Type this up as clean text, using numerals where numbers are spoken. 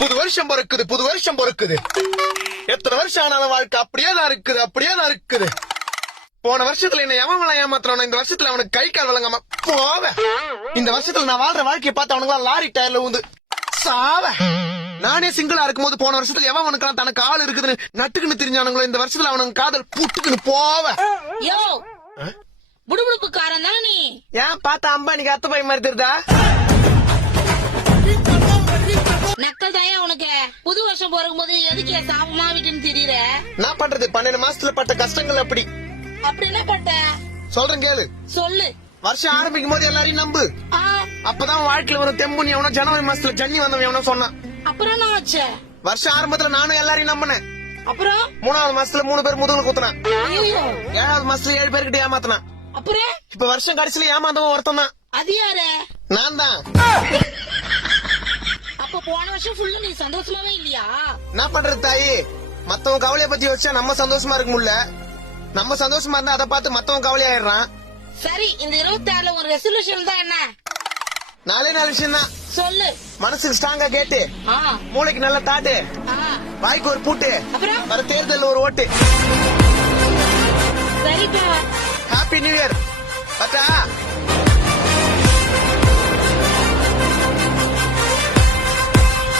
புது வருஷம் பொறுக்குது, புது வருஷம் பொறுக்குது. எத்தனை வருஷம் ஆனாலும் வாழ்க்கை அப்படியே தான் இருக்குது, அப்படியே தான் இருக்குது. போன வருஷத்துல என்ன எவன் ஏமாத்துறான், இந்த வருஷத்துல அவனுக்கு கை கால் வழங்காம போவ. இந்த வருஷத்துல நான் வாழ்ற வாழ்க்கையை பார்த்து அவனுக்கு லாரி டயர்ல ஊந்து சாவ. நானே சிங்கிளா இருக்கும் போது போன வருஷத்துல எவன் அவனுக்கு தனக்கு ஆள் இருக்குதுன்னு நட்டுக்குன்னு தெரிஞ்சானுங்களோ, இந்த வருஷத்துல அவனுக்கு காதல் புட்டுக்குன்னு போவ. யோ புடுபுடுப்புக்காரன் தானே நீ? ஏன் பார்த்தா அம்பானிக்கு அத்த பை மாதிரி தெரியுதா? நக்கல் தாயா உனக்கு. புது வருஷம் பிறக்கும் போது எதுக்கு சாபமா விட்டுன்னு தெரியற? நான் பண்றது 12 மாசத்துல பட்ட கஷ்டங்கள் அப்படி. அப்படி என்ன பட்ட? சொல்றேன் கேளு. சொல்லு. வருஷம் ஆரம்பிக்கும் போது எல்லாரையும் நம்பு. ஆ, அப்பதான் வாழ்க்கையில வரும் தெம்பு. நீ எவனோ ஜனவரி மாசத்துல ஜன்னி வந்தவன் எவனோ சொன்னான். அப்புறம் என்ன ஆச்சு? வருஷம் ஆரம்பத்துல நானும் எல்லாரையும் நம்பினேன். அப்புறம் 3வது மாசத்துல 3 பேர் முதுகுல குத்துனான். ஐயோ. 7வது மாசத்துல 7 பேர்கிட்ட ஏமாத்தினான். அப்புறம் இப்ப வருஷம் கடைசியில ஏமாந்தவன் ஒருத்தன் தான். அது யாரு? நான் தான். அப்ப போன வருஷம் ஃபுல்லா நீ சந்தோஷமாவே இல்லையா? என்ன பண்றது தாயி? மத்தவன் கவலைய பத்தி வச்சா நம்ம சந்தோஷமா இருக்க முடியல. நம்ம சந்தோஷமா இருந்தா அதை பார்த்து மத்தவன் கவலையாயிடுறான். சரி, இந்த 26ல ஒரு ரெசல்யூஷன் தான் என்ன? 4 விஷயம் தான். சொல்லு. மனசுக்கு ஸ்ட்ராங்கா கேட்டு, ஆ, மூளைக்கு நல்ல தாட்டு, ஆ. வாய்க்கு ஒரு பூட்டு, அப்புறம் வர தேர்தல் ஒரு ஓட்டு. சரிப்பா. Happy new year. பட்டா